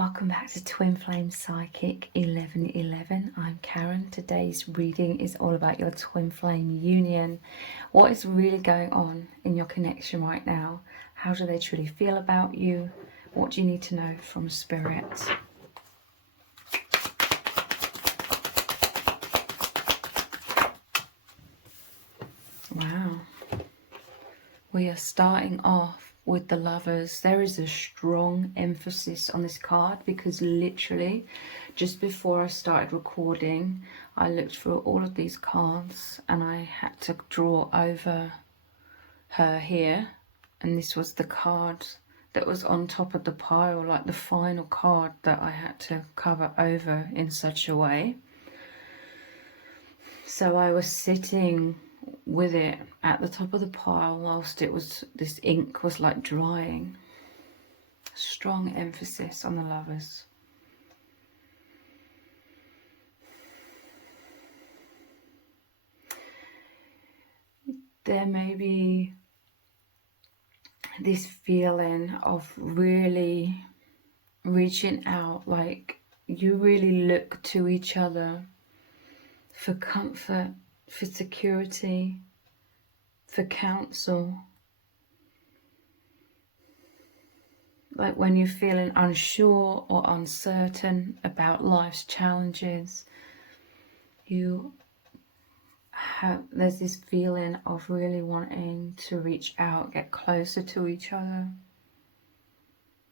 Welcome back to Twin Flame Psychic 1111. I'm Karen. Today's reading is all about your twin flame union. What is really going on in your connection right now? How do they truly feel about you? What do you need to know from Spirit? Wow. We are starting off with the Lovers. There is a strong emphasis on this card because literally just before I started recording, I looked through all of these cards and I had to draw over her here, and this was the card that was on top of the pile, like the final card that I had to cover over in such a way. So I was sitting with it at the top of the pile whilst it was, this ink was like drying. Strong emphasis on the Lovers. There may be this feeling of really reaching out, like you really look to each other for comfort, for security, for counsel. Like when you're feeling unsure or uncertain about life's challenges, there's this feeling of really wanting to reach out, get closer to each other,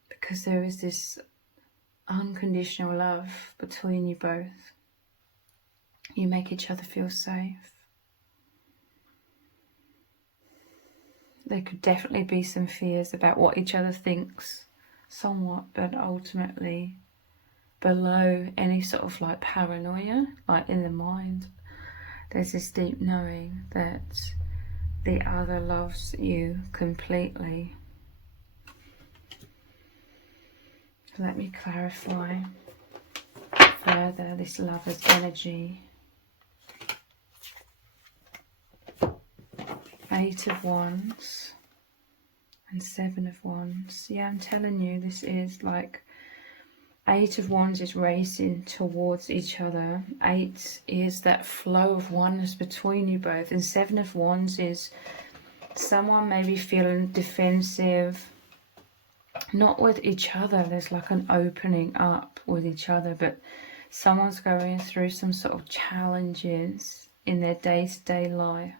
because there is this unconditional love between you both. You make each other feel safe. There could definitely be some fears about what each other thinks, somewhat, but ultimately below any sort of like paranoia, like in the mind, there's this deep knowing that the other loves you completely. Let me clarify further this Lover's energy. 8 of Wands and 7 of Wands. Yeah, I'm telling you, this is like 8 of Wands is racing towards each other. 8 is that flow of oneness between you both. And 7 of Wands is someone maybe feeling defensive, not with each other. There's like an opening up with each other, but someone's going through some sort of challenges in their day-to-day life.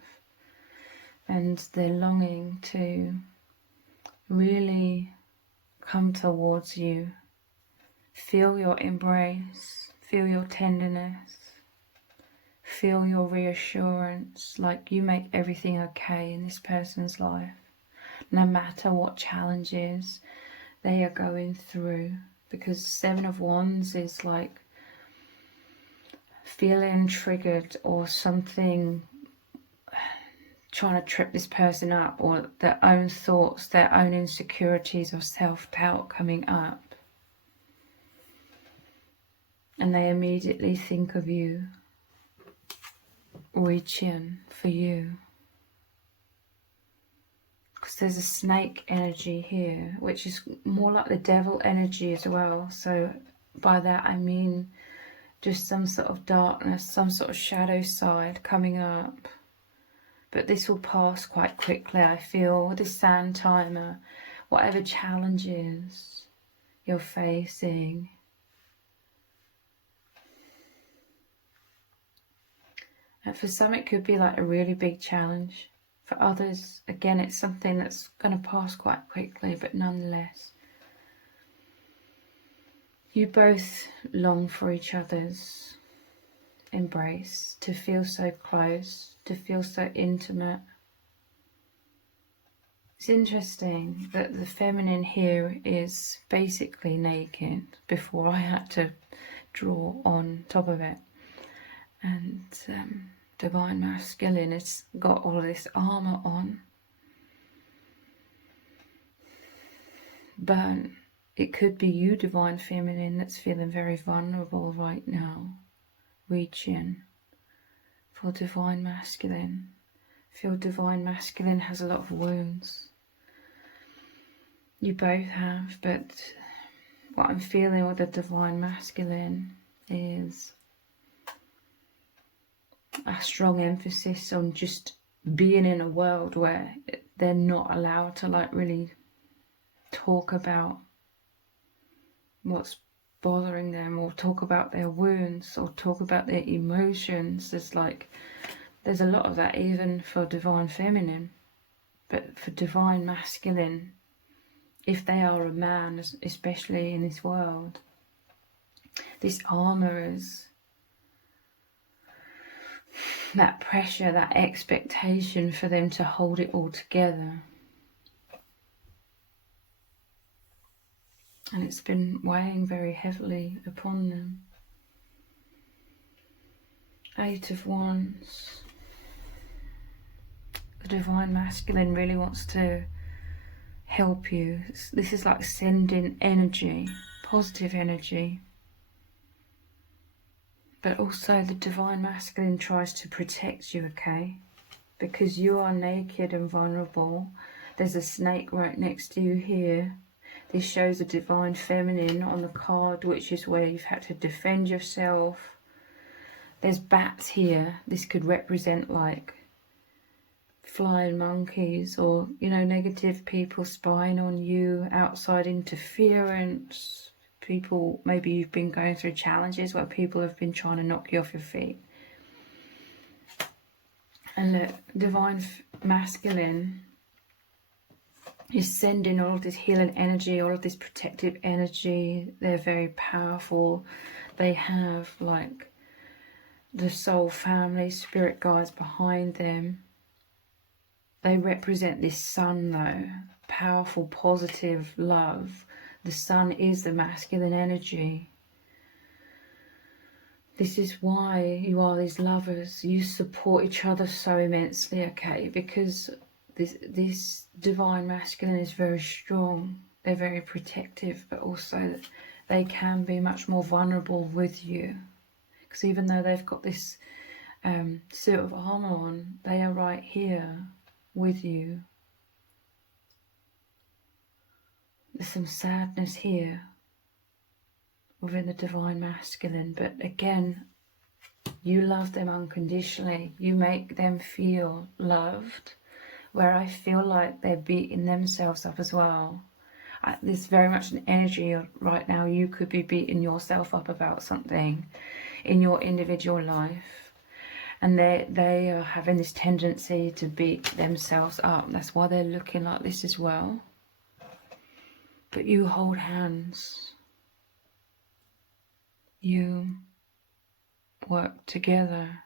And they're longing to really come towards you, feel your embrace, feel your tenderness, feel your reassurance, like you make everything okay in this person's life, no matter what challenges they are going through. Because 7 of Wands is like feeling triggered or something trying to trip this person up, or their own thoughts, their own insecurities or self-doubt coming up, and they immediately think of you, reaching for you, because there's a snake energy here, which is more like the devil energy as well. So by that I mean just some sort of darkness, some sort of shadow side coming up. But this will pass quite quickly, I feel, with the sand timer. Whatever challenges you're facing, and for some it could be like a really big challenge. For others, again, it's something that's going to pass quite quickly, but nonetheless, you both long for each other's embrace, to feel so close, to feel so intimate. It's interesting that the feminine here is basically naked before I had to draw on top of it, and divine masculine has got all of this armor on, but it could be you, divine feminine, that's feeling very vulnerable right now, reaching for divine masculine. Feel divine masculine has a lot of wounds. You both have, but what I'm feeling with the Divine Masculine is a strong emphasis on just being in a world where they're not allowed to like really talk about what's bothering them, or talk about their wounds, or talk about their emotions. There's a lot of that even for Divine Feminine, but for Divine Masculine, if they are a man, especially in this world, this armor is that pressure, that expectation for them to hold it all together. And it's been weighing very heavily upon them. 8 of Wands. The Divine Masculine really wants to help you. This is like sending energy, positive energy. But also the Divine Masculine tries to protect you, okay? Because you are naked and vulnerable. There's a snake right next to you here. This shows a Divine Feminine on the card, which is where you've had to defend yourself. There's bats here. This could represent like flying monkeys, or, you know, negative people spying on you, outside interference. People, maybe you've been going through challenges where people have been trying to knock you off your feet. And the Divine Masculine is sending all of this healing energy, all of this protective energy. They're very powerful. They have like the soul family, spirit guides behind them. They represent this sun though, powerful, positive love. The sun is the masculine energy. This is why you are these lovers. You support each other so immensely, okay? Because this Divine Masculine is very strong. They're very protective, but also they can be much more vulnerable with you. Because even though they've got this suit of armor on, they are right here with you. There's some sadness here within the Divine Masculine, but again, you love them unconditionally. You make them feel loved, where I feel like they're beating themselves up as well. There's very much an energy right now. You could be beating yourself up about something in your individual life, and they are having this tendency to beat themselves up. That's why they're looking like this as well. But you hold hands. You work together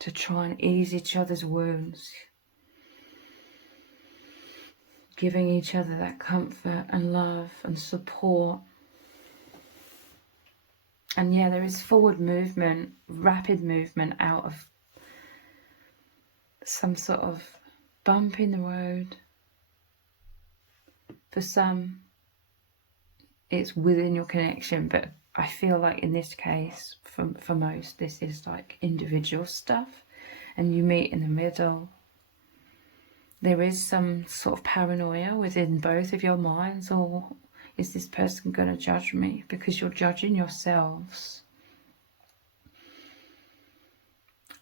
to try and ease each other's wounds, giving each other that comfort and love and support. And yeah, there is forward movement, rapid movement out of some sort of bump in the road. For some, it's within your connection, but I feel like in this case, for most, this is like individual stuff, and you meet in the middle. There is some sort of paranoia within both of your minds, or is this person going to judge me? Because you're judging yourselves.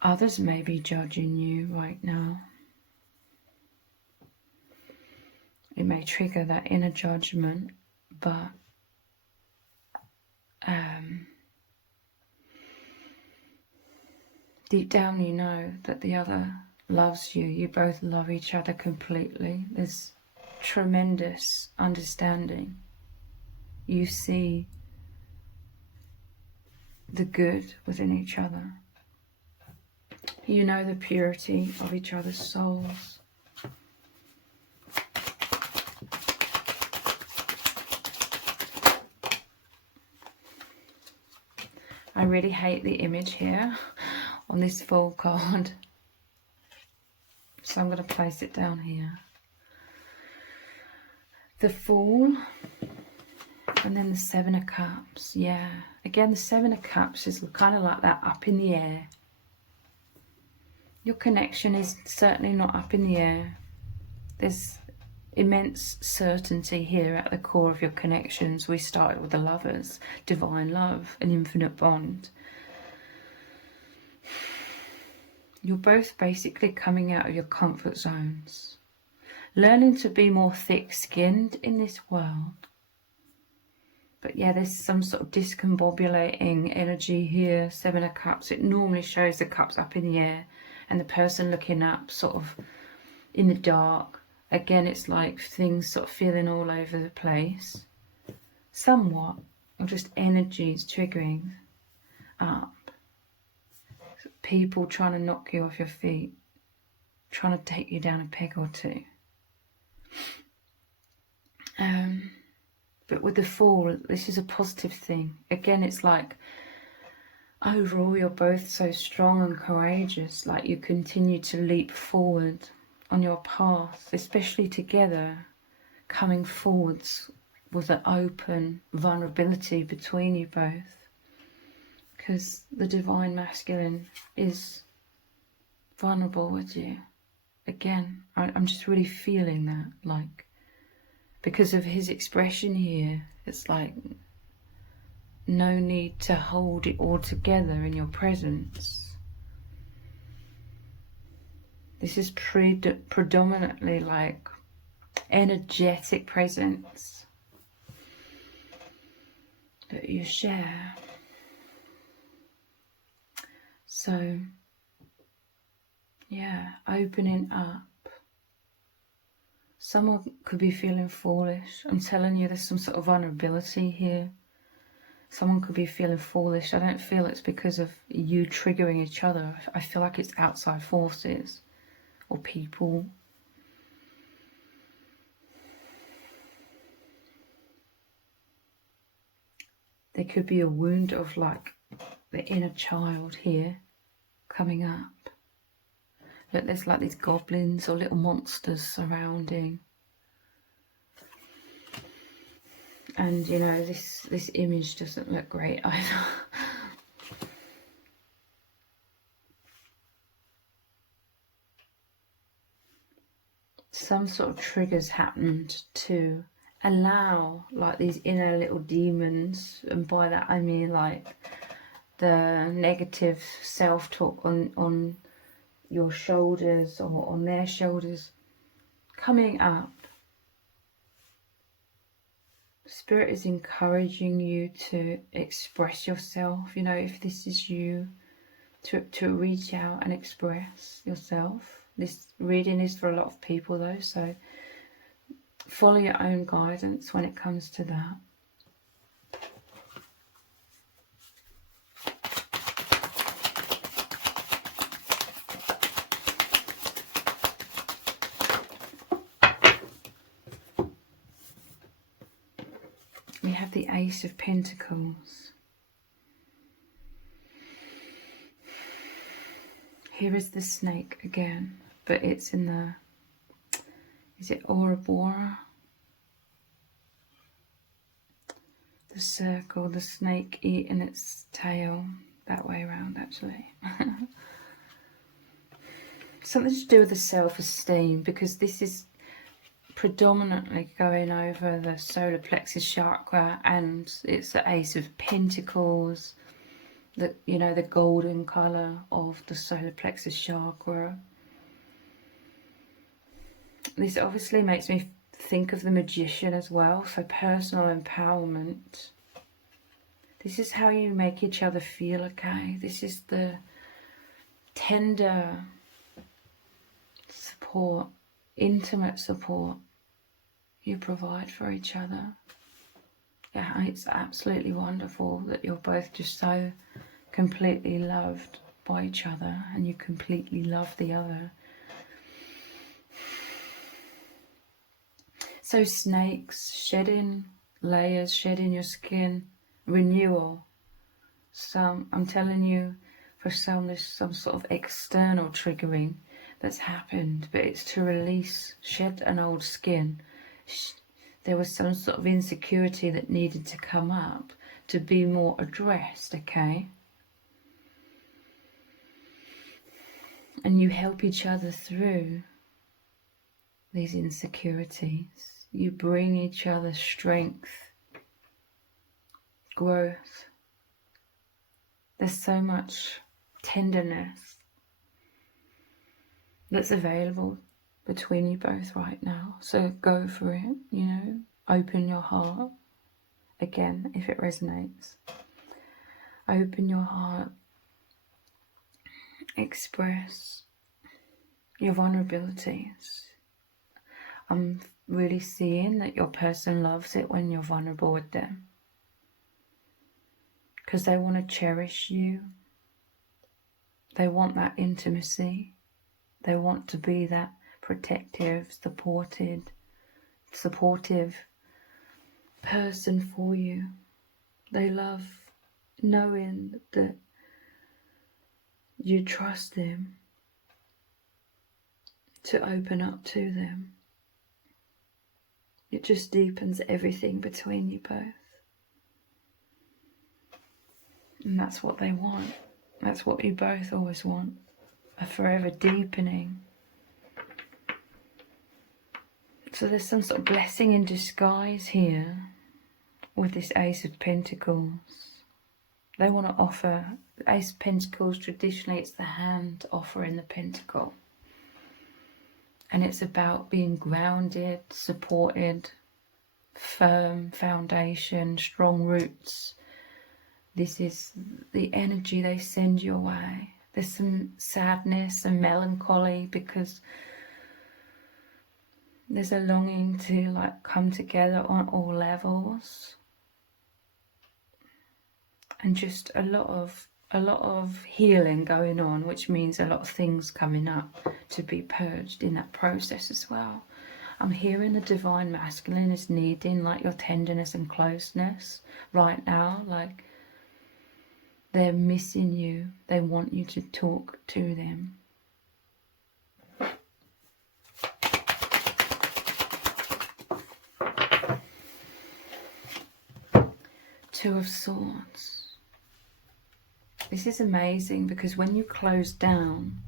Others may be judging you right now. It may trigger that inner judgment, but deep down you know that the other loves you. You both love each other completely. There's tremendous understanding. You see the good within each other. You know the purity of each other's souls. I really hate the image here on this Fool card, so I'm going to place it down here. The Fool, and then the Seven of Cups. Yeah, again, the Seven of Cups is kind of like that up in the air. Your connection is certainly not up in the air. It's immense certainty here at the core of your connections. We started with the lovers, divine love, an infinite bond. You're both basically coming out of your comfort zones, learning to be more thick-skinned in this world. But yeah, there's some sort of discombobulating energy here. 7 of Cups. It normally shows the cups up in the air and the person looking up sort of in the dark. Again, it's like things sort of feeling all over the place. Somewhat. Or just energies triggering up. People trying to knock you off your feet. Trying to take you down a peg or two. But with the Fool, this is a positive thing. Again, it's like overall you're both so strong and courageous. Like you continue to leap forward on your path, especially together, coming forwards with an open vulnerability between you both. Because the Divine Masculine is vulnerable with you. Again, I'm just really feeling that, like, because of his expression here, it's like no need to hold it all together in your presence. This is predominantly like energetic presence that you share. So, yeah, opening up. Someone could be feeling foolish. I'm telling you, there's some sort of vulnerability here. Someone could be feeling foolish. I don't feel it's because of you triggering each other. I feel like it's outside forces or people. There could be a wound of like the inner child here coming up. Look, there's like these goblins or little monsters surrounding. And you know, this image doesn't look great either. Some sort of triggers happened to allow like these inner little demons, and by that I mean like the negative self-talk on your shoulders or on their shoulders coming up. Spirit is encouraging you to express yourself. You know, if this is you, to reach out and express yourself. This reading is for a lot of people though, so follow your own guidance when it comes to that. We have the Ace of Pentacles. Here is the snake again, but it's in the, is it Ouroboros? The circle, the snake eating its tail, that way around actually. Something to do with the self-esteem, because this is predominantly going over the solar plexus chakra, and it's the Ace of Pentacles, the, you know, the golden colour of the solar plexus chakra. This obviously makes me think of the Magician as well, so personal empowerment. This is how you make each other feel, okay? This is the tender support, intimate support you provide for each other. Yeah, it's absolutely wonderful that you're both just so completely loved by each other, and you completely love the other. So snakes, shedding layers, shedding your skin, renewal. Some, I'm telling you, for some there's some sort of external triggering that's happened, but it's to release, shed an old skin. There was some sort of insecurity that needed to come up to be more addressed, okay? And you help each other through. these insecurities. You bring each other strength, growth. There's so much tenderness that's available between you both right now. So go for it, you know, open your heart. Again, if it resonates, open your heart, express your vulnerabilities. I'm really seeing that your person loves it when you're vulnerable with them, because they want to cherish you. They want that intimacy. They want to be that protective, supportive person for you. They love knowing that you trust them to open up to them. It just deepens everything between you both. And that's what they want. That's what you both always want. A forever deepening. So there's some sort of blessing in disguise here with this Ace of Pentacles. They want to offer, the Ace of Pentacles, traditionally it's the hand offering the pentacle. And it's about being grounded, supported, firm foundation, strong roots. This is the energy they send your way. There's some sadness and melancholy because there's a longing to like come together on all levels. And just a lot of healing going on, which means a lot of things coming up to be purged in that process as well. I'm hearing the divine masculine is needing like your tenderness and closeness right now. Like they're missing you. They want you to talk to them. Two of Swords. This is amazing because when you close down,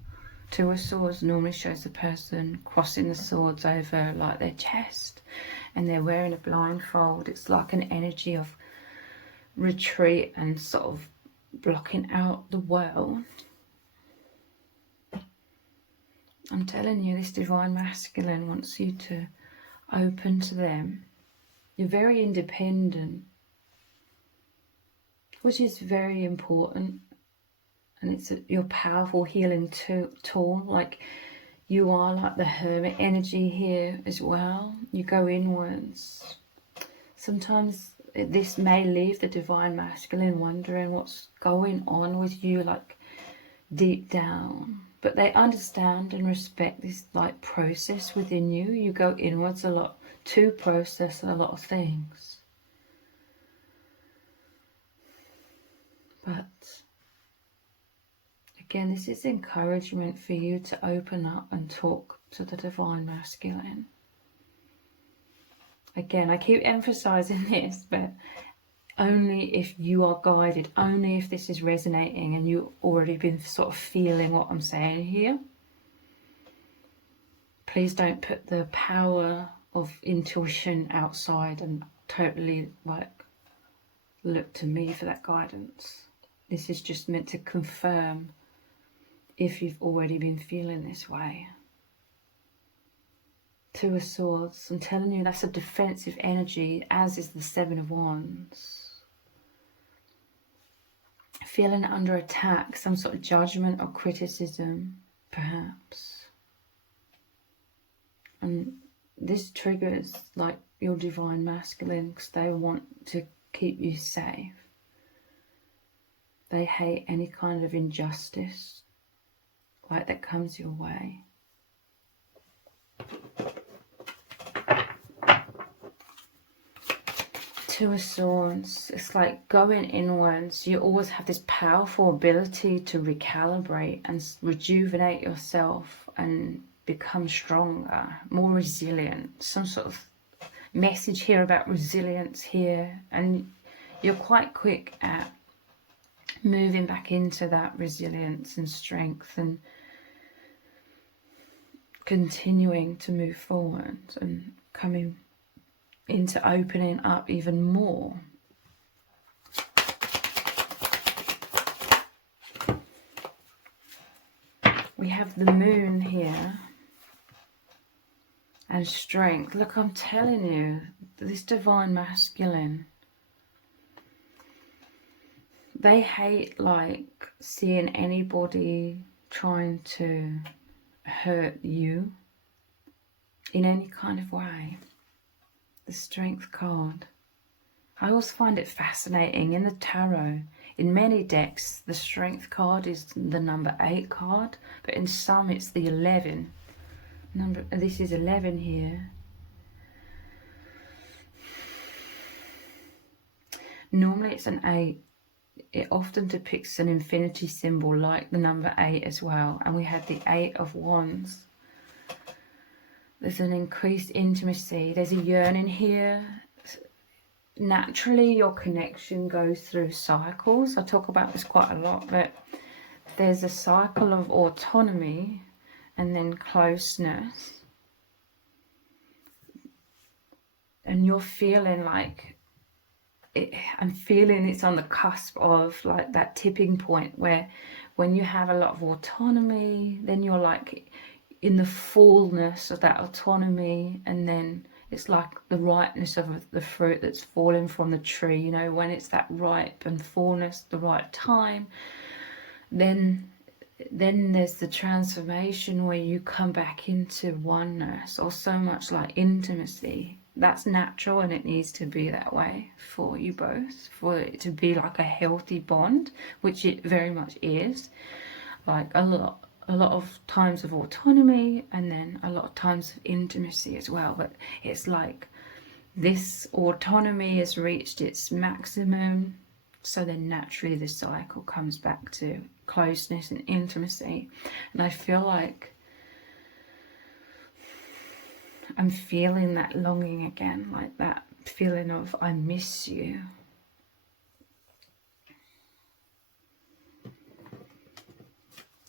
Two of Swords normally shows the person crossing the swords over like their chest and they're wearing a blindfold. It's like an energy of retreat and sort of blocking out the world. I'm telling you, this divine masculine wants you to open to them. You're very independent, which is very important. And it's your powerful healing tool. Like you are like the hermit energy here as well. You go inwards. Sometimes this may leave the divine masculine wondering what's going on with you, like deep down. But they understand and respect this like process within you. You go inwards a lot to process a lot of things. But again, this is encouragement for you to open up and talk to the divine masculine. Again, I keep emphasizing this, but only if you are guided, only if this is resonating and you've already been sort of feeling what I'm saying here. Please don't put the power of intuition outside and totally like look to me for that guidance. This is just meant to confirm if you've already been feeling this way. Two of Swords, I'm telling you, that's a defensive energy, as is the Seven of Wands. Feeling under attack, some sort of judgment or criticism, perhaps. And this triggers like your divine masculine because they want to keep you safe. They hate any kind of injustice like that comes your way. Two of Swords, it's like going inwards. You always have this powerful ability to recalibrate and rejuvenate yourself and become stronger, more resilient. Some sort of message here about resilience here, and you're quite quick at moving back into that resilience and strength, and continuing to move forward and coming into opening up even more. We have the moon here and strength. Look, I'm telling you, this divine masculine, they hate like seeing anybody trying to hurt you in any kind of way. The strength card. I always find it fascinating in the tarot. In many decks, the strength card is the number 8 card, but in some it's the 11. This is 11 here. Normally it's an 8. It often depicts an infinity symbol like the number 8 as well. And we have the 8 of Wands. There's an increased intimacy. There's a yearning here. Naturally, your connection goes through cycles. I talk about this quite a lot, but there's a cycle of autonomy and then closeness. And you're feeling like, I'm feeling it's on the cusp of like that tipping point where when you have a lot of autonomy, then you're like in the fullness of that autonomy, and then it's like the ripeness of the fruit that's fallen from the tree, you know, when it's that ripe and fullness, the right time, then there's the transformation where you come back into oneness, or so much like intimacy. That's natural, and it needs to be that way for you both, for it to be like a healthy bond, which it very much is. Like a lot of times of autonomy, and then a lot of times of intimacy as well. But it's like this autonomy has reached its maximum, so then naturally the cycle comes back to closeness and intimacy. And I feel like I'm feeling that longing again, like that feeling of I miss you.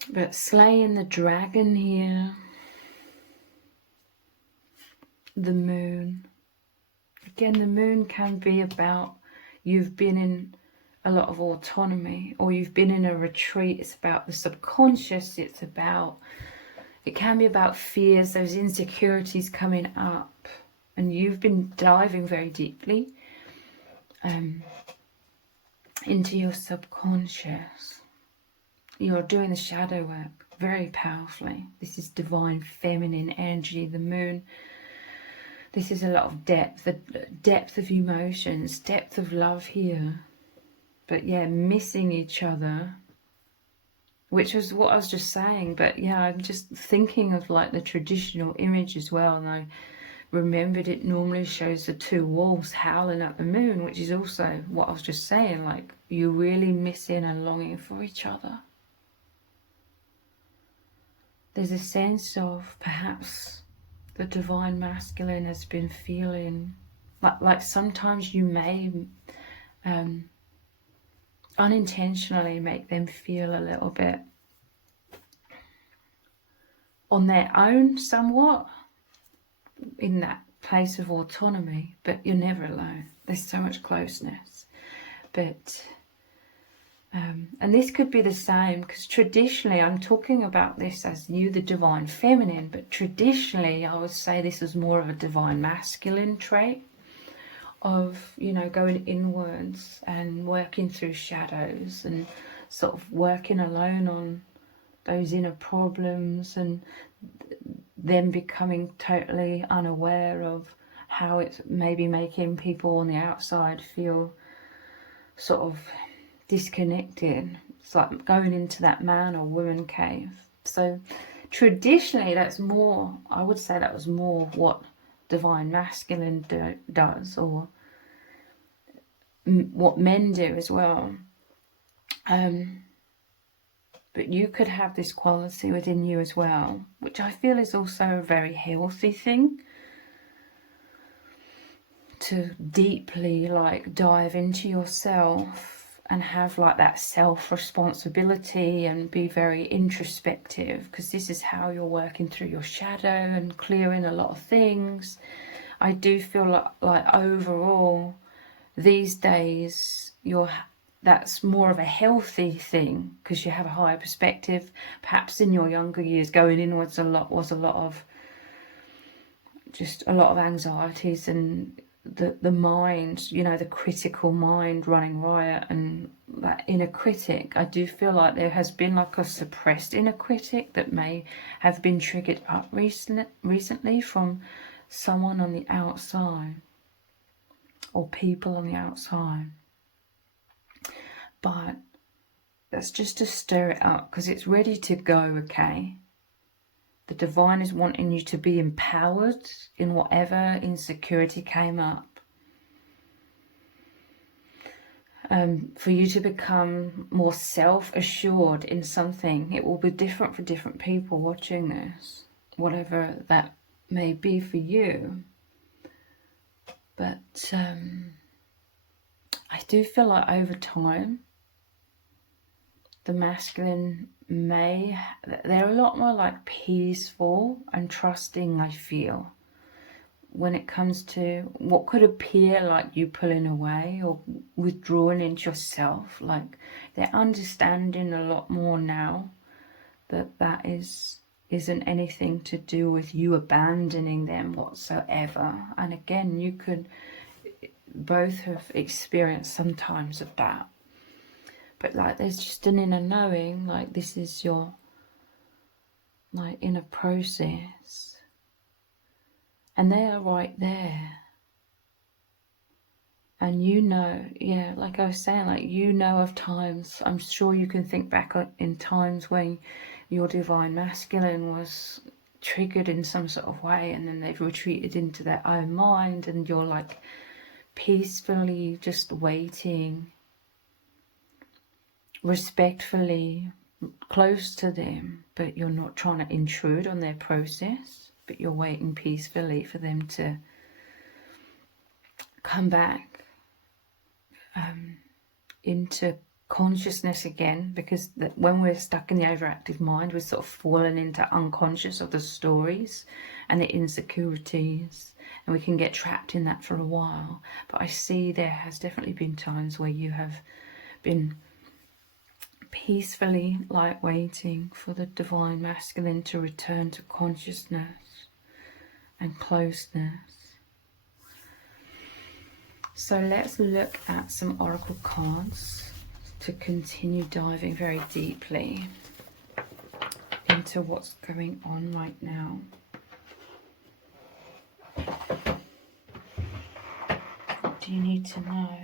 But slaying the dragon here, the moon. Again, the moon can be about you've been in a lot of autonomy, or you've been in a retreat. It's about the subconscious. It can be about fears, those insecurities coming up, and you've been diving very deeply into your subconscious. You're doing the shadow work very powerfully. This is divine feminine energy, the moon. This is a lot of depth, the depth of emotions, depth of love here. But yeah, missing each other, which was what I was just saying. But yeah, I'm just thinking of like the traditional image as well. And I remembered it normally shows the two wolves howling at the moon, which is also what I was just saying. Like you're really missing and longing for each other. There's a sense of perhaps the divine masculine has been feeling like sometimes you may unintentionally make them feel a little bit on their own somewhat in that place of autonomy, but you're never alone. There's so much closeness. But and this could be the same, because traditionally I'm talking about this as you, the divine feminine, but traditionally I would say this is more of a divine masculine trait of, you know, going inwards and working through shadows and sort of working alone on those inner problems, and them becoming totally unaware of how it's maybe making people on the outside feel sort of disconnected. It's like going into that man or woman cave. So traditionally that's more, I would say that was more what divine masculine does, or what men do as well. But you could have this quality within you as well, which I feel is also a very healthy thing, to deeply like dive into yourself and have like that self-responsibility and be very introspective, because this is how you're working through your shadow and clearing a lot of things. I do feel like overall these days that's more of a healthy thing, because you have a higher perspective. Perhaps in your younger years, going inwards a lot was a lot of anxieties and the mind, you know, the critical mind running riot, and that inner critic. I do feel like there has been like a suppressed inner critic that may have been triggered up recently from someone on the outside or people on the outside. But that's just to stir it up, because it's ready to go, okay? The divine is wanting you to be empowered in whatever insecurity came up. For you to become more self-assured in something. It will be different for different people watching this, whatever that may be for you. But I do feel like over time, the masculine they're a lot more like peaceful and trusting, I feel, when it comes to what could appear like you pulling away or withdrawing into yourself. Like they're understanding a lot more now that isn't anything to do with you abandoning them whatsoever. And again, you could both have experienced sometimes of that. But like there's just an inner knowing, like this is your like inner process. And they are right there. And you know, yeah, like I was saying, like you know of times, I'm sure you can think back in times when your divine masculine was triggered in some sort of way, and then they've retreated into their own mind, and you're like peacefully just waiting, respectfully close to them, but you're not trying to intrude on their process, but you're waiting peacefully for them to come back into consciousness again, because when we're stuck in the overactive mind, we're sort of fallen into unconscious of the stories and the insecurities, and we can get trapped in that for a while. But I see there has definitely been times where you have been peacefully like waiting for the divine masculine to return to consciousness and closeness. So let's look at some oracle cards to continue diving very deeply into what's going on right now. What do you need to know?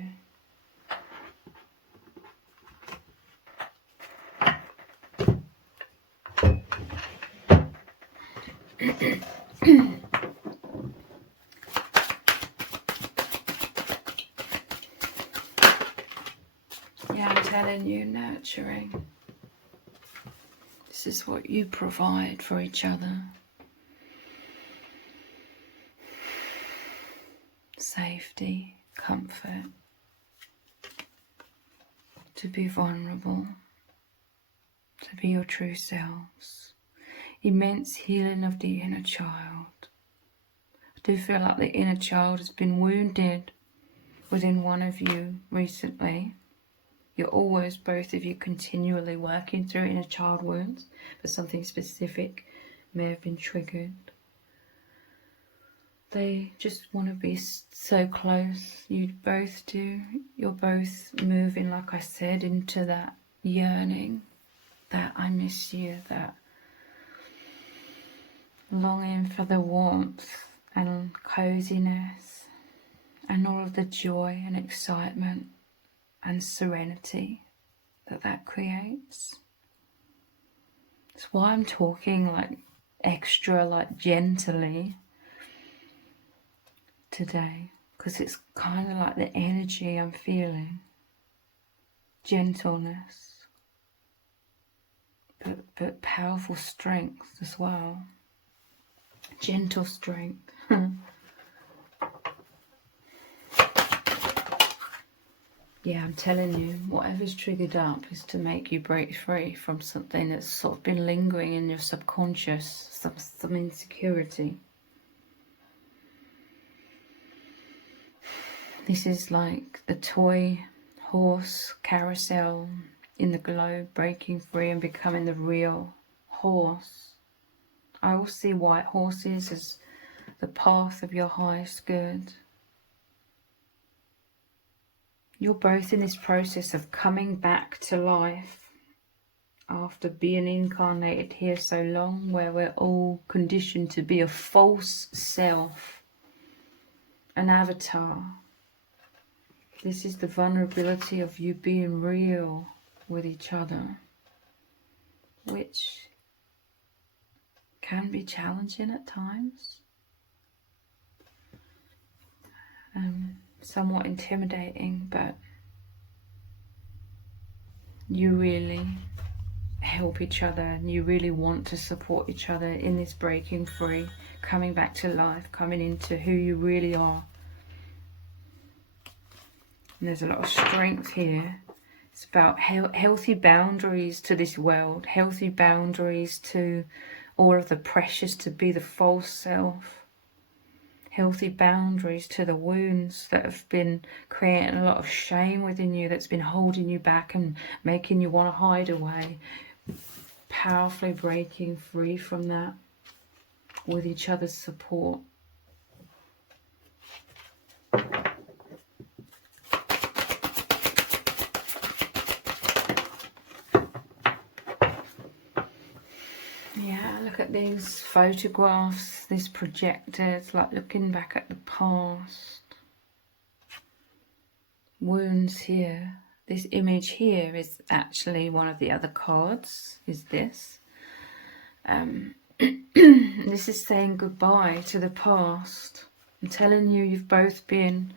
Yeah, I'm telling you, nurturing. This is what you provide for each other. Safety, comfort, to be vulnerable, to be your true selves. Immense healing of the inner child. I do feel like the inner child has been wounded within one of you recently. You're always, both of you, continually working through inner child wounds, but something specific may have been triggered. They just want to be so close. You both do. You're both moving, like I said, into that yearning, that I miss you, that longing for the warmth and coziness and all of the joy and excitement and serenity that creates. That's why I'm talking like extra like gently today, because it's kind of like the energy I'm feeling. Gentleness, but powerful strength as well. Gentle strength. Yeah, I'm telling you, whatever's triggered up is to make you break free from something that's sort of been lingering in your subconscious, some insecurity. This is like the toy horse carousel in the globe breaking free and becoming the real horse. I will see white horses as the path of your highest good. You're both in this process of coming back to life after being incarnated here so long, where we're all conditioned to be a false self, an avatar. This is the vulnerability of you being real with each other, which can be challenging at times, somewhat intimidating, but you really help each other and you really want to support each other in this breaking free, coming back to life, coming into who you really are. And there's a lot of strength here. It's about healthy boundaries to this world, healthy boundaries to all of the pressures to be the false self, healthy boundaries to the wounds that have been creating a lot of shame within you, that's been holding you back and making you want to hide away. Powerfully breaking free from that with each other's support. Yeah, look at these photographs, this projector. It's like looking back at the past. Wounds here. This image here is actually one of the other cards, is this. This is saying goodbye to the past. I'm telling you, you've both been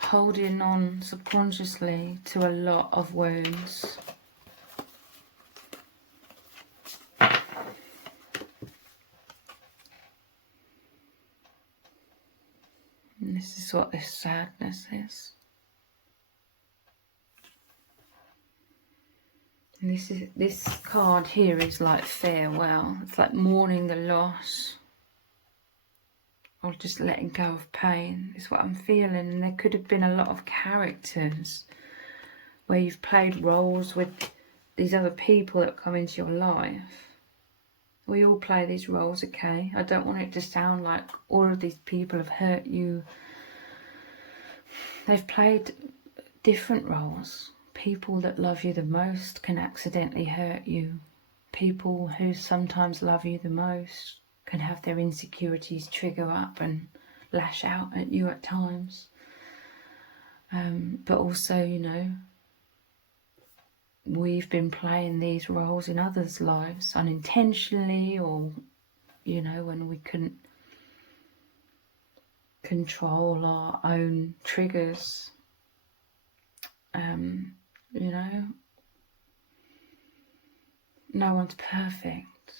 holding on subconsciously to a lot of wounds. And this is what this sadness is. And this card here is like farewell. It's like mourning the loss, or just letting go of pain is what I'm feeling. And there could have been a lot of characters where you've played roles with these other people that come into your life. We all play these roles, okay? I don't want it to sound like all of these people have hurt you. They've played different roles. People that love you the most can accidentally hurt you. People who sometimes love you the most can have their insecurities trigger up and lash out at you at times. But also, you know, we've been playing these roles in others' lives unintentionally, or, you know, when we couldn't control our own triggers. You know, no one's perfect,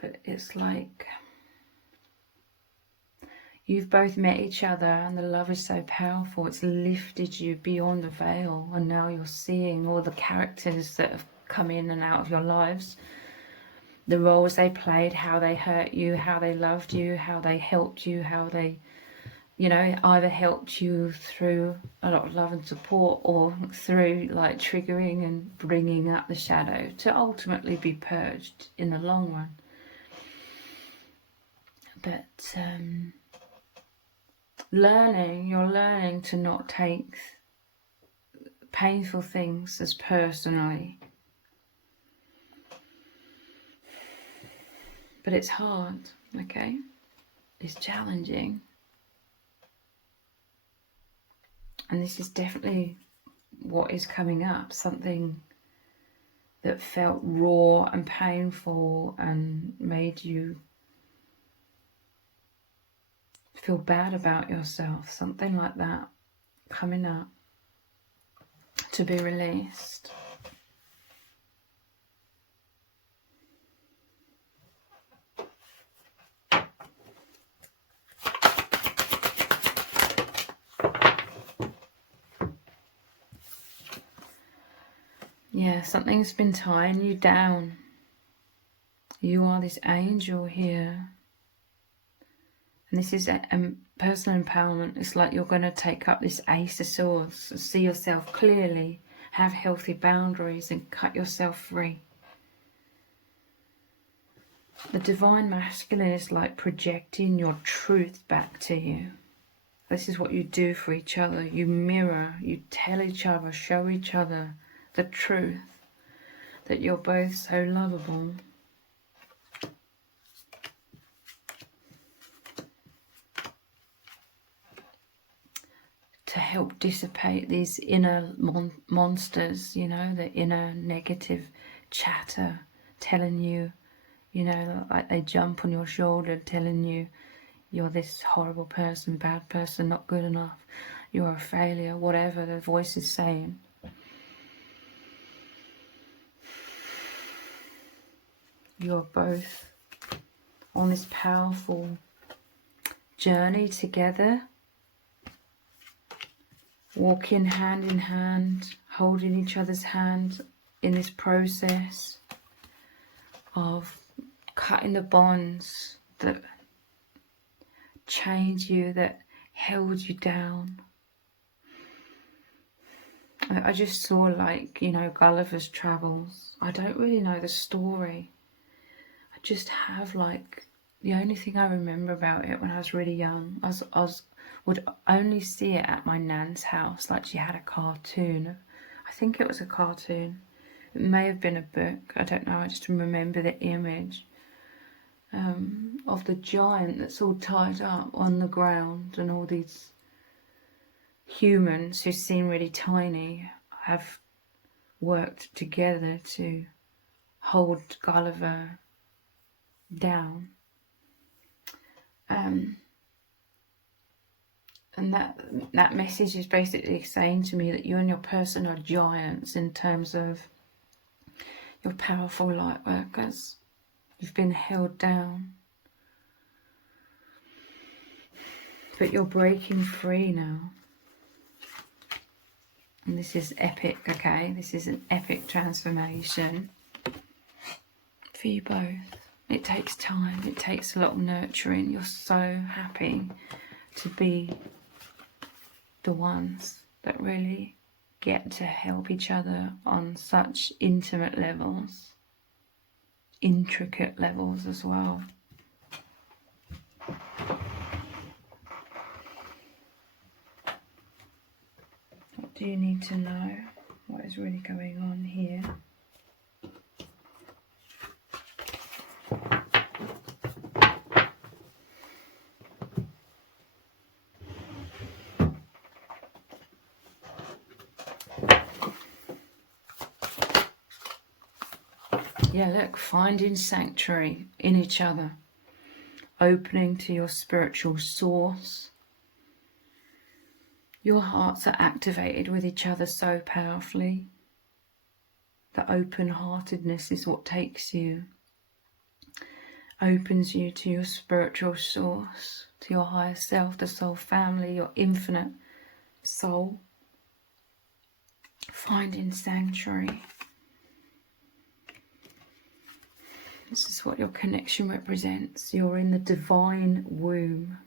but it's like you've both met each other and the love is so powerful, it's lifted you beyond the veil, and now you're seeing all the characters that have come in and out of your lives, the roles they played, how they hurt you, how they loved you, how they helped you, how they, you know, either helped you through a lot of love and support, or through like triggering and bringing up the shadow to ultimately be purged in the long run. But you're learning to not take painful things as personally. But it's hard, okay? It's challenging. And this is definitely what is coming up, something that felt raw and painful and made you feel bad about yourself, something like that coming up to be released. Yeah, something's been tying you down. You are this angel here. And this is a personal empowerment. It's like you're going to take up this Ace of Swords, see yourself clearly, have healthy boundaries and cut yourself free. The Divine Masculine is like projecting your truth back to you. This is what you do for each other. You mirror, you tell each other, show each other the truth, that you're both so lovable. To help dissipate these inner monsters, you know, the inner negative chatter telling you, you know, like they jump on your shoulder telling you you're this horrible person, bad person, not good enough, you're a failure, whatever the voice is saying. You're both on this powerful journey together, walking hand in hand, holding each other's hand in this process of cutting the bonds that chained you, that held you down. I just saw, like, you know, Gulliver's Travels. I don't really know the story. I just have, like, the only thing I remember about it when I was really young, I would only see it at my nan's house. Like, she had a cartoon. I think it was a cartoon. It may have been a book. I don't know. I just remember the image of the giant that's all tied up on the ground, and all these humans who seem really tiny have worked together to hold Gulliver down. And that message is basically saying to me that you and your person are giants in terms of you're powerful light workers. You've been held down, but you're breaking free now. And this is epic, okay? This is an epic transformation for you both. It takes time. It takes a lot of nurturing. You're so happy to be the ones that really get to help each other on such intimate levels, intricate levels as well. What do you need to know? What is really going on here? Yeah, look, finding sanctuary in each other, opening to your spiritual source. Your hearts are activated with each other so powerfully. The open-heartedness is what takes you, opens you to your spiritual source, to your higher self, the soul family, your infinite soul. Finding sanctuary. This is what your connection represents. You're in the divine womb,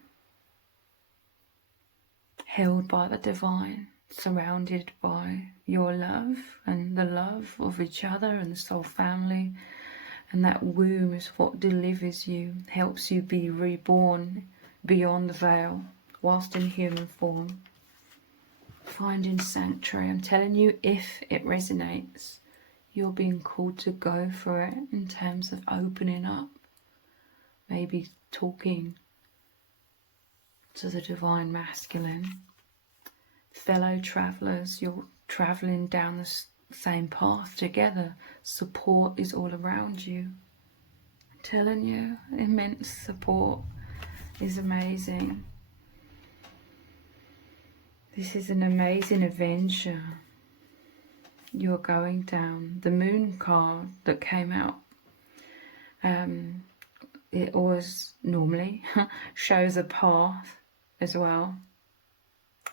held by the divine, surrounded by your love and the love of each other and the soul family. And that womb is what delivers you, helps you be reborn beyond the veil, whilst in human form. Finding sanctuary. I'm telling you, if it resonates, you're being called to go for it in terms of opening up, maybe talking to the divine masculine. Fellow travellers, you're travelling down the same path together. Support is all around you. I'm telling you, immense support is amazing. This is an amazing adventure you're going down. The moon card that came out, it always normally shows a path as well.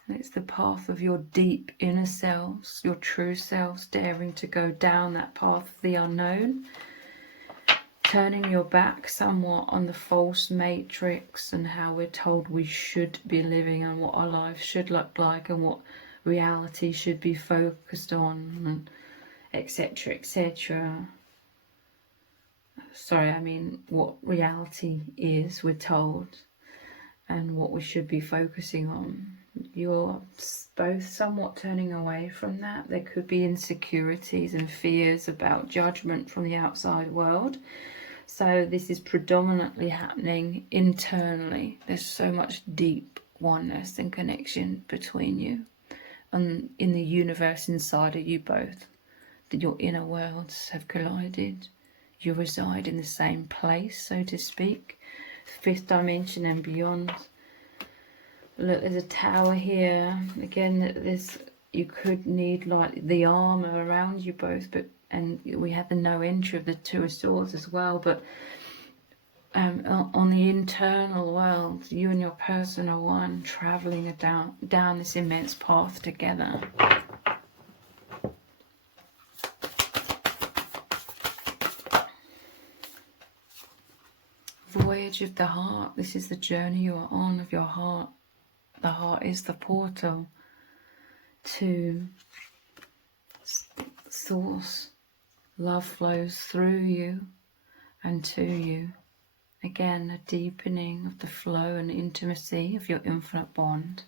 And it's the path of your deep inner selves, your true selves, daring to go down that path of the unknown, turning your back somewhat on the false matrix and how we're told we should be living and what our lives should look like and what reality should be focused on, and etc, etc. Sorry, I mean what reality is, we're told, and what we should be focusing on. You're both somewhat turning away from that. There could be insecurities and fears about judgment from the outside world. So this is predominantly happening internally. There's so much deep oneness and connection between you and in the universe inside of you both, that your inner worlds have collided. You reside in the same place, so to speak, fifth dimension and beyond. Look, there's a tower here. Again, there's, you could need like the armor around you both, but and we had the no entry of the Two of Swords as well, but on the internal world, you and your person are one, traveling down this immense path together. Voyage of the heart. This is the journey you are on of your heart. The heart is the portal to source. Love flows through you and to you. Again, a deepening of the flow and intimacy of your infinite bond.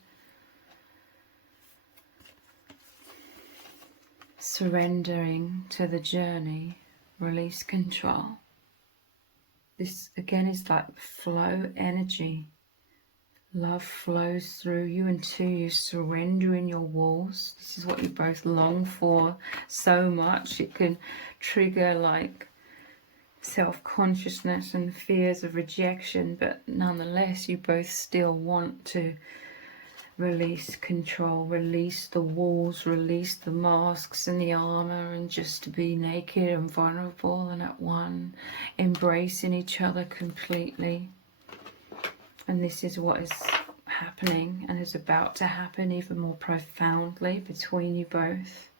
Surrendering to the journey, release control. This again is like flow energy. Love flows through you and to you, surrendering your walls. This is what you both long for so much. It can trigger like self-consciousness and fears of rejection, but nonetheless you both still want to release control, release the walls, release the masks and the armor, and just to be naked and vulnerable and at one, embracing each other completely. And this is what is happening and is about to happen even more profoundly between you both.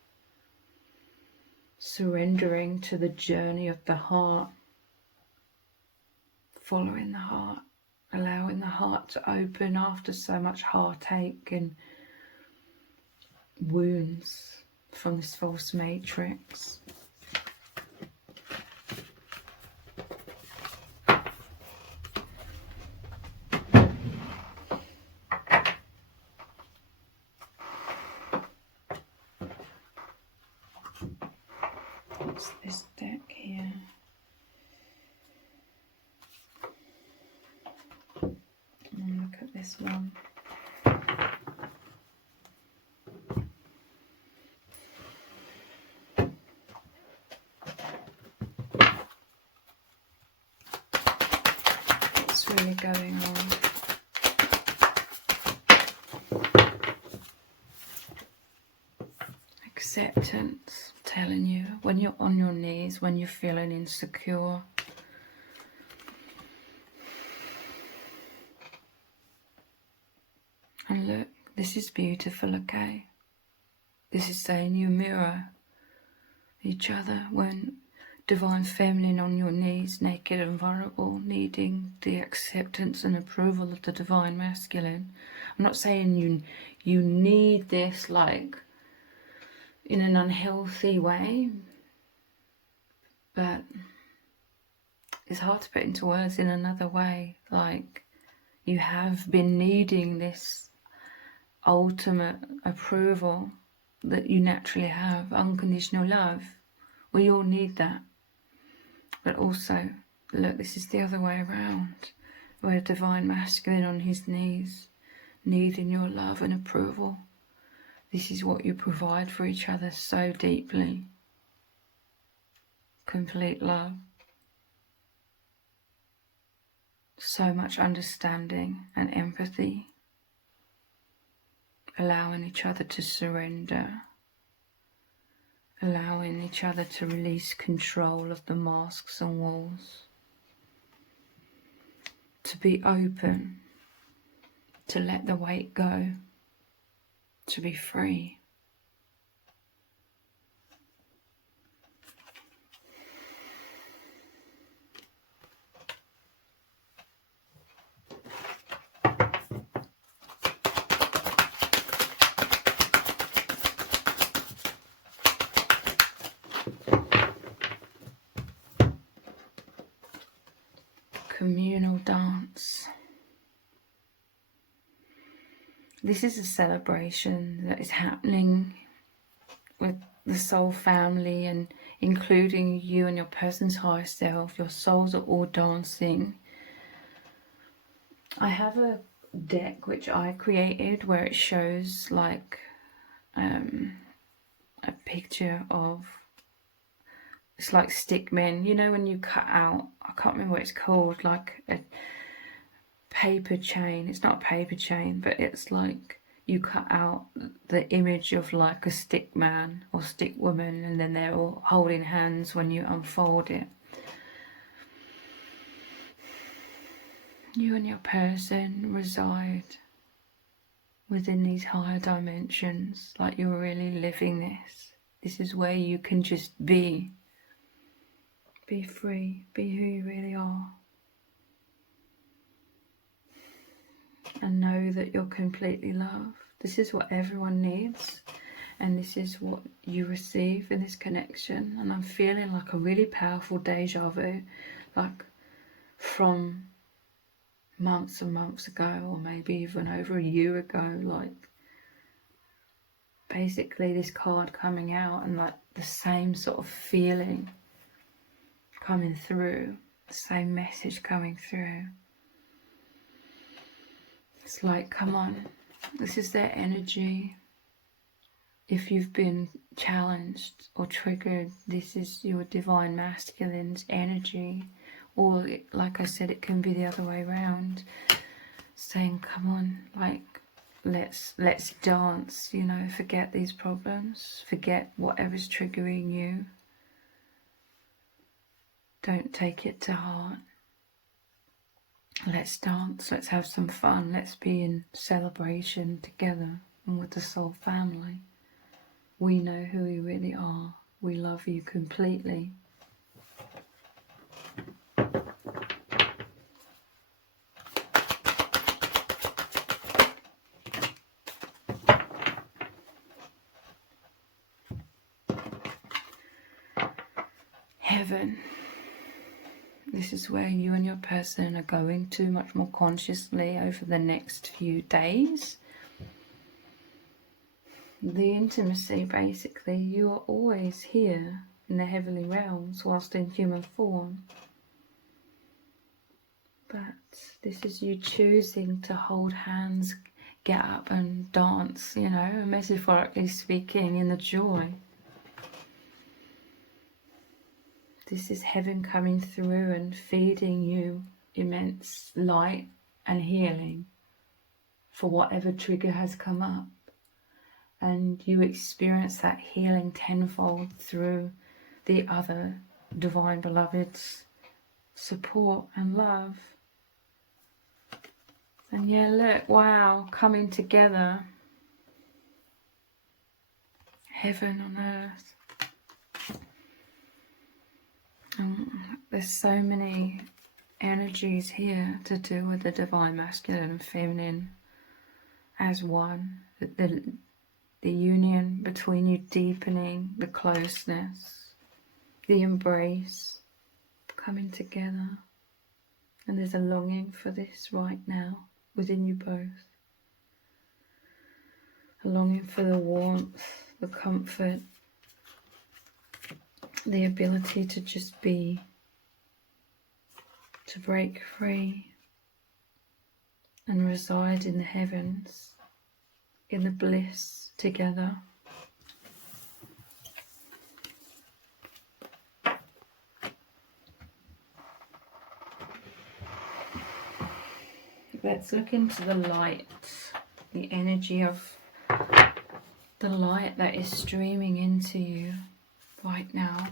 Surrendering to the journey of the heart, following the heart, allowing the heart to open after so much heartache and wounds from this false matrix. What's this deck here? Look at this one. What's really going on? Acceptance, telling you, when you're on your knees, when you're feeling insecure, and look, this is beautiful, okay? This is saying you mirror each other when divine feminine on your knees, naked and vulnerable, needing the acceptance and approval of the divine masculine. I'm not saying you need this like in an unhealthy way, but it's hard to put into words in another way. Like, you have been needing this ultimate approval that you naturally have, unconditional love. We all need that. But also, look, this is the other way around, where divine masculine on his knees, needing your love and approval. This is what you provide for each other so deeply. Complete love. So much understanding and empathy. Allowing each other to surrender. Allowing each other to release control of the masks and walls. To be open. To let the weight go. to be free. Communal dance. This is a celebration that is happening with the soul family, and including you and your person's higher self. Your souls are all dancing. I have a deck which I created where it shows like a picture of, it's like stick men, you know, when you cut out, I can't remember what it's called, like a paper chain. It's not a paper chain, but it's like you cut out the image of like a stick man or stick woman, and then they're all holding hands when you unfold it. You and your person reside within these higher dimensions, like you're really living this. This is where you can just be free, be who you really are, and know that you're completely loved. This is what everyone needs, and this is what you receive in this connection. And I'm feeling like a really powerful deja vu, like from months and months ago, or maybe even over a year ago, like basically this card coming out and like the same sort of feeling coming through, the same message coming through. It's like, come on, this is their energy. If you've been challenged or triggered, this is your divine masculine's energy. Or, like I said, it can be the other way around, saying, come on, like, let's dance, you know, forget these problems, forget whatever's triggering you. Don't take it to heart. Let's dance, let's have some fun, let's be in celebration together and with the soul family. We know who we really are. We love you completely. Heaven. This is where you and your person are going to much more consciously over the next few days. The intimacy, basically, you are always here in the heavenly realms whilst in human form. But this is you choosing to hold hands, get up and dance, you know, metaphorically speaking, in the joy. This is heaven coming through and feeding you immense light and healing for whatever trigger has come up. And you experience that healing tenfold through the other divine beloved's support and love. And yeah, look, wow, coming together. Heaven on earth. There's so many energies here to do with the divine masculine and feminine as one. The union between you deepening, the closeness, the embrace, coming together. And there's a longing for this right now within you both. A longing for the warmth, the comfort, the ability to just be, to break free and reside in the heavens, in the bliss together. Let's look into the light, the energy of the light that is streaming into you right now.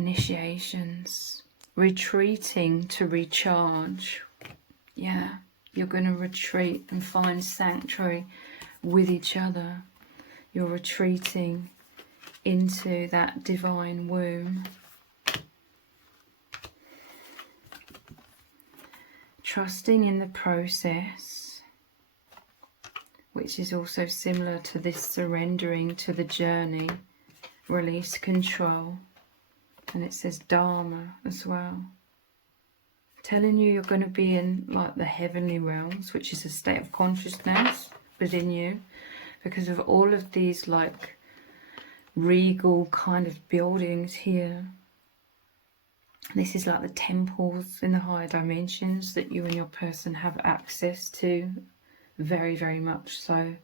initiations, retreating to recharge. Yeah, you're going to retreat and find sanctuary with each other. You're retreating into that divine womb. Trusting in the process, which is also similar to this surrendering to the journey. Release control. And it says Dharma as well. Telling you you're going to be in like the heavenly realms, which is a state of consciousness within you, because of all of these like regal kind of buildings here. This is like the temples in the higher dimensions that you and your person have access to, very, very much so.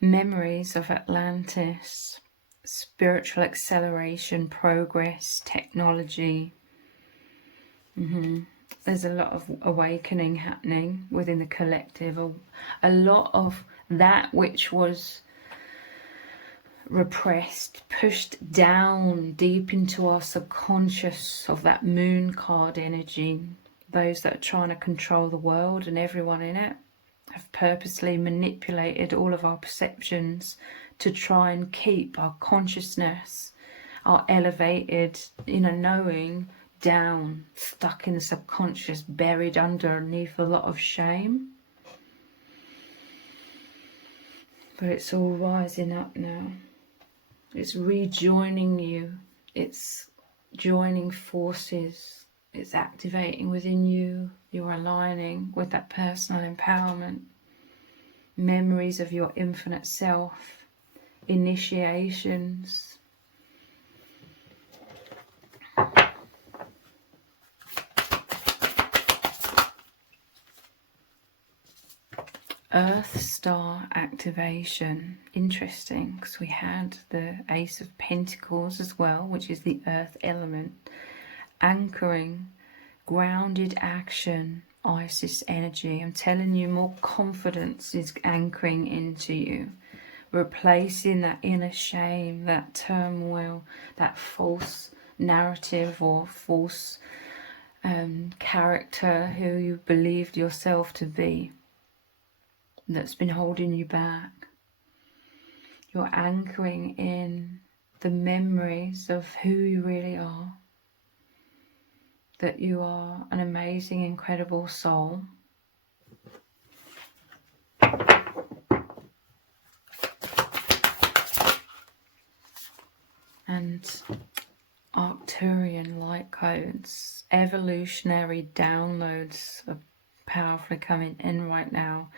Memories of Atlantis, spiritual acceleration, progress, technology. There's a lot of awakening happening within the collective. A lot of that which was repressed, pushed down deep into our subconscious, of that moon card energy. Those that are trying to control the world and everyone in it have purposely manipulated all of our perceptions to try and keep our consciousness, our elevated inner knowing, down, stuck in the subconscious, buried underneath a lot of shame. But it's all rising up now. It's rejoining you. It's joining forces. It's activating within you. You're aligning with that personal empowerment. Memories of your infinite self. Initiations. Earth Star activation. Interesting, because we had the Ace of Pentacles as well, which is the earth element. Anchoring, grounded action, Isis energy. I'm telling you, more confidence is anchoring into you. Replacing that inner shame, that turmoil, that false narrative or false character who you believed yourself to be, that's been holding you back. You're anchoring in the memories of who you really are. That you are an amazing, incredible soul. And Arcturian light codes, evolutionary downloads are powerfully coming in right now.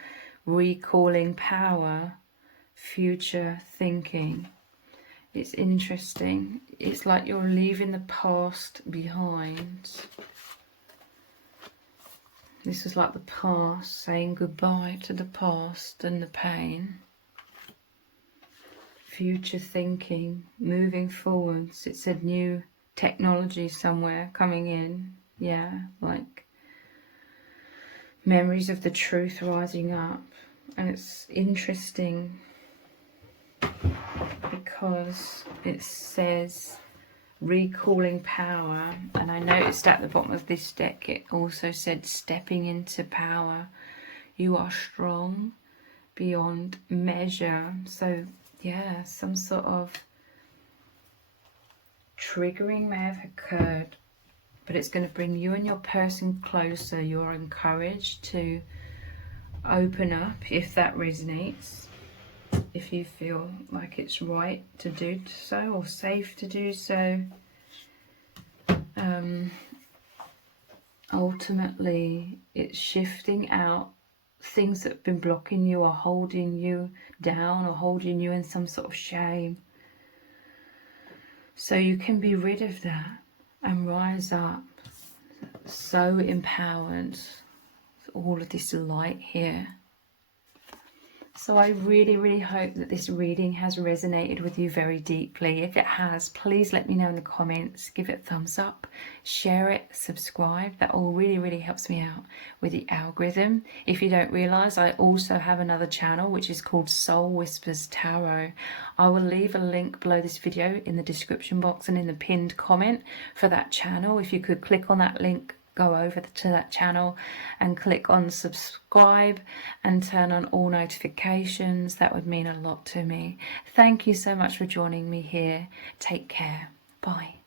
Recalling power, future thinking. It's interesting. It's like you're leaving the past behind. This is like the past, saying goodbye to the past and the pain. Future thinking, moving forwards. It's a new technology somewhere coming in. Yeah, like memories of the truth rising up. And it's interesting because it says recalling power, and I noticed at the bottom of this deck it also said stepping into power. You are strong beyond measure. So yeah, some sort of triggering may have occurred, but it's going to bring you and your person closer. You're encouraged to open up if that resonates, if you feel like it's right to do so or safe to do so. Ultimately, it's shifting out things that have been blocking you or holding you down or holding you in some sort of shame. So you can be rid of that and rise up so empowered, all of this light here. So I really, really hope that this reading has resonated with you very deeply. If it has, please let me know in the comments. Give it a thumbs up, share it, subscribe. That all really, really helps me out with the algorithm. If you don't realise, I also have another channel which is called Soul Whispers Tarot. I will leave a link below this video in the description box and in the pinned comment for that channel. If you could click on that link, go over to that channel and click on subscribe and turn on all notifications. That would mean a lot to me. Thank you so much for joining me here. Take care. Bye.